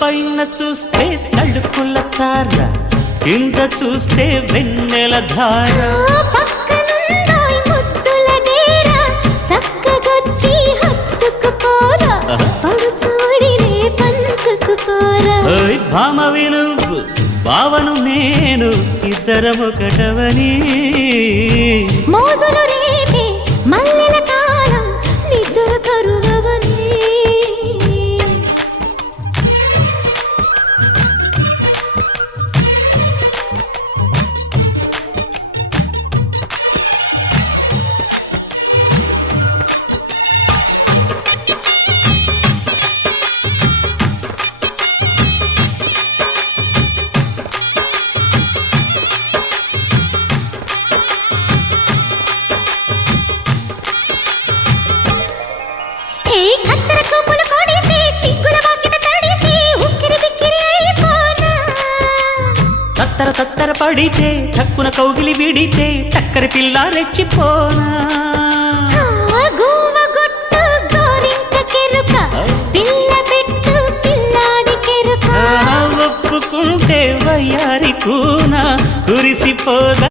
పైన చూస్తే తడుకుల తార, కింద చూస్తే వెన్నెల ధార. పక్కనుందోయ్ ముద్దుల డేరా, చక్కగొచ్చి హత్తుకుపోరా, పడుచూడినే పంచుకుపోరా. ఓయ్ భామ విలువు భావను నేను, ఇద్దరమొకటవని. మోజులు రేపే మల్లెల కాలం, నిద్ర కరువవని. తత్తర తత్తర పడితే టక్కున కౌగిలి విడితే టక్కరి పిల్ల రెచ్చిపోనా. ఒప్పుకుంటే వయ్యారి కూన కురిసిపోదా.